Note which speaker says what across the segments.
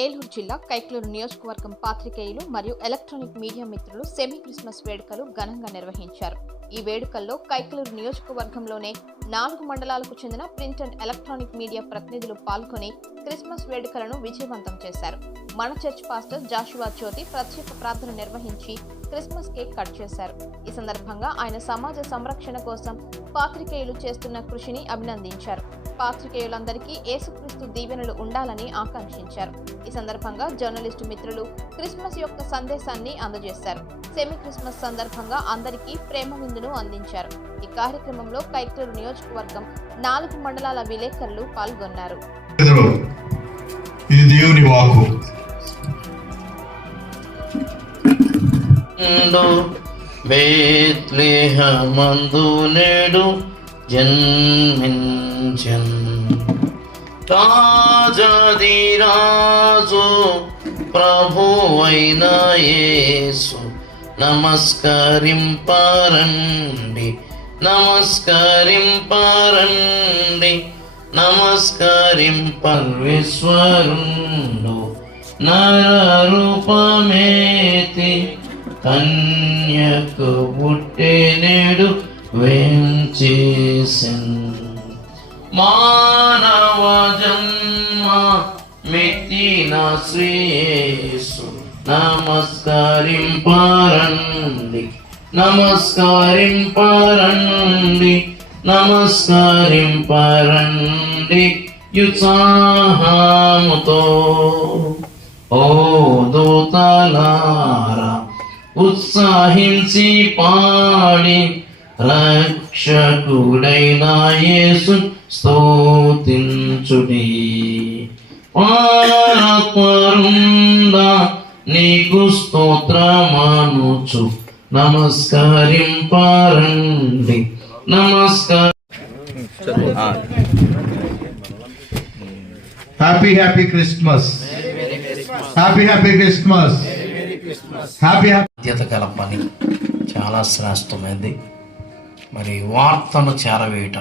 Speaker 1: ఏలూరు జిల్లా కైక్లూరు నియోజకవర్గం పాత్రికేయులు మరియు ఎలక్ట్రానిక్ మీడియా మిత్రులు సెమీ క్రిస్మస్ వేడుకలు ఘనంగా నిర్వహించారు. ఈ వేడుకల్లో కైక్లూరు నియోజకవర్గంలోనే నాలుగు మండలాలకు చెందిన ప్రింట్ అండ్ ఎలక్ట్రానిక్ మీడియా ప్రతినిధులు పాల్గొని క్రిస్మస్ వేడుకలను విజయవంతం చేశారు. మన చర్చ్ పాస్టర్ జాషువా జ్యోతి ప్రత్యేక ప్రార్థన నిర్వహించి క్రిస్మస్ కేక్ కట్ చేశారు. ఈ సందర్భంగా ఆయన సమాజ సంరక్షణ కోసం పాత్రికేయులు చేస్తున్న కృషిని అభినందించారు. పాత్రికేయులందరికీ యేసుక్రీస్తు దీవెనలు ఉండాలని ఆకాంక్షించారు. ఈ సందర్భంగా జర్నలిస్టు మిత్రులు క్రిస్మస్ యొక్క సందేశాన్ని అందజేశారు. సెమీ క్రిస్మస్ సందర్భంగా అందరికీ ప్రేమ విందును అందించారు. ఈ కార్యక్రమంలో కైకూరు నియోజకవర్గం నాలుగు మండలాల విలేకరులు పాల్గొన్నారు.
Speaker 2: పేదలు ఇది దేవుని వాకు
Speaker 3: ఉండు బేత్లేహమందు నేడు జన్మించన్ రాజాది రాజు ప్రభువైన యేసు. నమస్కరింపరండి నమస్కరింపరండి నమస్కరింపల్ విశ్వరుండు నరూపమేతి కన్యకు పుట్టెనేడు వెంచేసన్. మానవ జన్మ మెత్తిన శ్రేయస్సు. నమస్కరింపరండి. నమస్కరింపరండి. నమస్కరింపరండి. యుత్సాహముతో. ఓ దూతలారా ఉత్సాహించి పాడి. రక్షకుడైన యేసు స్తోతించుడి. పారత్వరుంద నీకు స్తోత్రమనుచు. నమస్కరింపరండి. నమస్కారం
Speaker 2: happy happy Christmas happy happy Christmas happy happy
Speaker 3: బాధ్యత గల పని చాలా శ్రేష్టమైనది మరి వార్తను చేరవేయట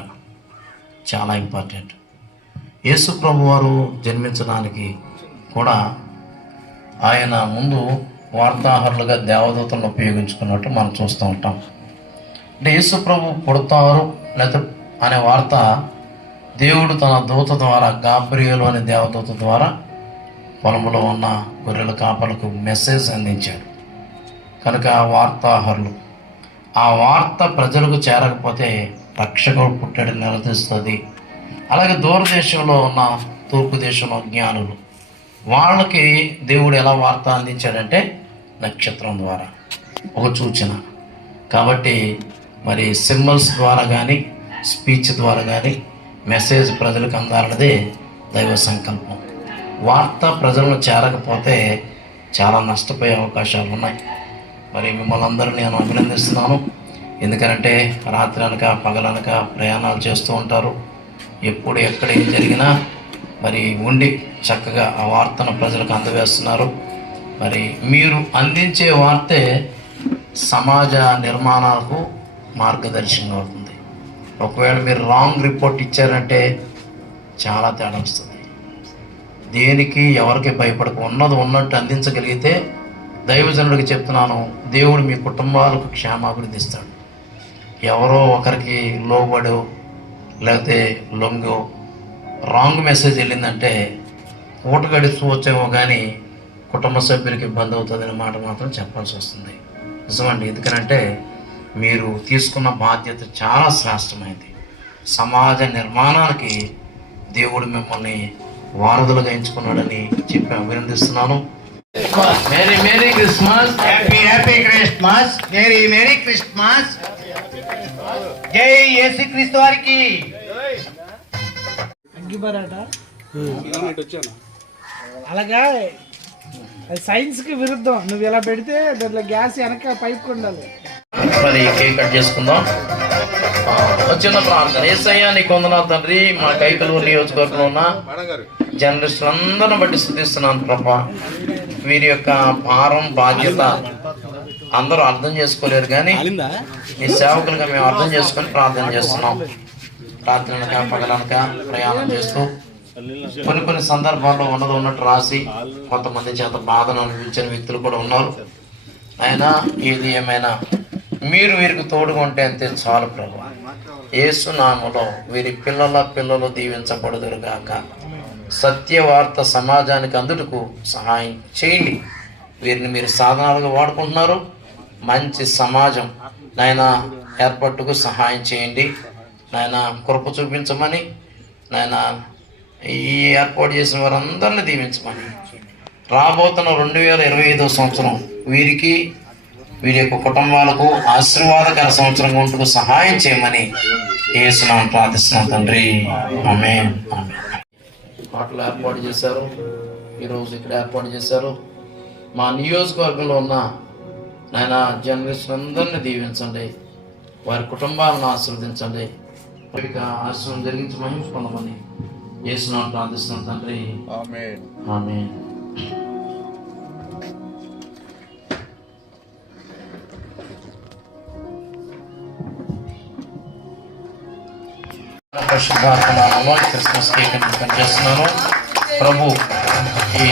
Speaker 3: చాలా ఇంపార్టెంట్. యేసు ప్రభు వారు జన్మించడానికి కూడా ఆయన ముందు వార్తాహరులుగా దేవదూతలను ఉపయోగించుకున్నట్టు మనం చూస్తూ ఉంటాం. అంటే యేసు ప్రభు పుడతారు లేదా అనే వార్త దేవుడు తన దూత ద్వారా గాబ్రియలు అనే దేవదూత ద్వారా పొలంలో ఉన్న గొర్రెల కాపలకు మెసేజ్ అందించాడు. కనుక వార్తాహరులు ఆ వార్త ప్రజలకు చేరకపోతే రక్షకుడు పుట్టడం నిలదీస్తుంది అలాగే దూరదేశంలో ఉన్న తూర్పు దేశంలో జ్ఞానులు వాళ్ళకి దేవుడు ఎలా వార్త అందించాడంటే నక్షత్రం ద్వారా ఒక సూచన. కాబట్టి మరి సింబల్స్ ద్వారా కానీ స్పీచ్ ద్వారా కానీ మెసేజ్ ప్రజలకు అందాలన్నదే దైవ సంకల్పం. వార్త ప్రజలను చేరకపోతే చాలా నష్టపోయే అవకాశాలు ఉన్నాయి మరి మిమ్మల్ని అందరూ నేను అభినందిస్తున్నాను. ఎందుకంటే రాత్రి అనక పగలనక ప్రయాణాలు చేస్తూ ఉంటారు. ఎప్పుడు ఎక్కడ ఏం జరిగినా మరి ఉండి చక్కగా ఆ వార్తను ప్రజలకు అందవేస్తున్నారు మరి మీరు అందించే వార్తే సమాజ నిర్మాణాలకు మార్గదర్శనం అవుతుంది ఒకవేళ మీరు రాంగ్ రిపోర్ట్ ఇచ్చారంటే చాలా తేడా వస్తుంది. దేనికి ఎవరికి భయపడక ఉన్నది ఉన్నట్టు అందించగలిగితే దైవజనుడికి చెప్తున్నాను దేవుడు మీ కుటుంబాలకు క్షేమాభివృద్ధి ఇస్తాడు. ఎవరో ఒకరికి లోబడో లేకపోతే లొంగో రాంగ్ మెసేజ్ వెళ్ళిందంటే పూట వచ్చేమో కానీ కుటుంబ సభ్యులకి ఇబ్బంది అవుతుందనే మాట మాత్రం చెప్పాల్సి వస్తుంది. నిజమండి. ఎందుకనంటే మీరు తీసుకున్న బాధ్యత చాలా శ్రేష్టమైంది. సమాజ నిర్మాణానికి దేవుడు మిమ్మల్ని వారధులుగా ఎంచుకున్నాడని చెప్పి అభినందిస్తున్నాను. Merry merry Christmas
Speaker 4: happy happy Christmas merry merry Christmas జై యేసుక్రీస్తు వారికి.
Speaker 5: అగ్గిబరాట అలాగా అది సైన్స్కి విరుద్ధం. నువ్వు ఇలా పెడితే దాంట్లో గ్యాస్ వెనక పైప్ ఉండాలి
Speaker 3: మరి కేక్ కట్ చేసుకుందాం. వచ్చిన ప్రార్థన. ఏసయ్యా నీకు వందనాలు తండ్రి. మా కైకలు నియోజకవర్గంలో ఉన్న జర్నలిస్టులందరిని బట్టి స్థుతిస్తున్నాను ప్రభా. వీరి యొక్క భారం బాధ్యత అందరూ అర్థం చేసుకోలేరు కానీ నీ సేవకులుగా మేము అర్థం చేసుకొని ప్రార్థన చేస్తున్నాం. రాత్రి అనక పగలనక ప్రయాణం చేస్తూ కొన్ని కొన్ని సందర్భాల్లో ఉన్నది ఉన్నట్టు రాసి కొంతమంది చేత బాధను అనుభవించిన వ్యక్తులు కూడా ఉన్నారు. అయినా ఏది ఏమైనా మీరు వీరికి తోడుగా ఉంటే అంతే చాలు ప్రభు. ఏసునామలో వీరి పిల్లల పిల్లలు దీవించబడుదురుగాక. సత్యవార్త సమాజానికి అందుటకు సహాయం చేయండి. వీరిని మీరు సాధనాలుగా వాడుకుంటున్నారు. మంచి సమాజం నాయన ఏర్పాటుకు సహాయం చేయండి. నాయన కృప చూపించమని నాయన ఈ ఏర్పాటు చేసిన వారందరిని దీవించమని. రాబోతున్న రెండు వేల ఇరవై ఐదో సంవత్సరం వీరికి వీరి యొక్క కుటుంబాలకు ఆశీర్వాదకర సంవత్సరంగా ఉంటూ సహాయం చేయమని ఏసునామం ప్రార్థిస్తున్నాం తండ్రి. ఆమె పాటలు ఏర్పాటు చేశారు. ఈరోజు ఇక్కడ ఏర్పాటు చేశారు. మా నియోజకవర్గంలో ఉన్న నాయన జర్నలిస్టులు అందరినీ దీవించండి. వారి కుటుంబాలను ఆశీర్వదించండి. ఆశ్రమం జరిగించి మహిమ పొందమని ఏసునామం ప్రార్థిస్తున్నాం తండ్రి. ఆమె క్రిస్మస్ కేక్ పనిచేస్తున్నాను ప్రభు ఈ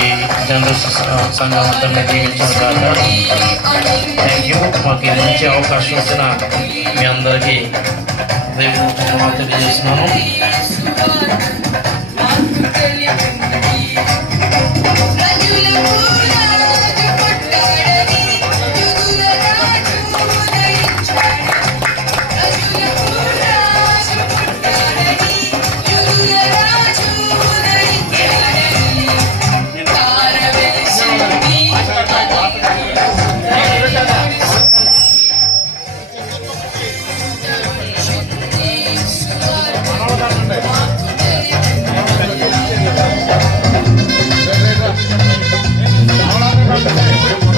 Speaker 3: జనరల్ సంఘం అందరినీ దీవించిన కాక థ్యాంక్ యూ మాకు ఇది మంచి అవకాశం వచ్చిన మీ అందరికీ రేపు తెలియజేస్తున్నాను Thank you.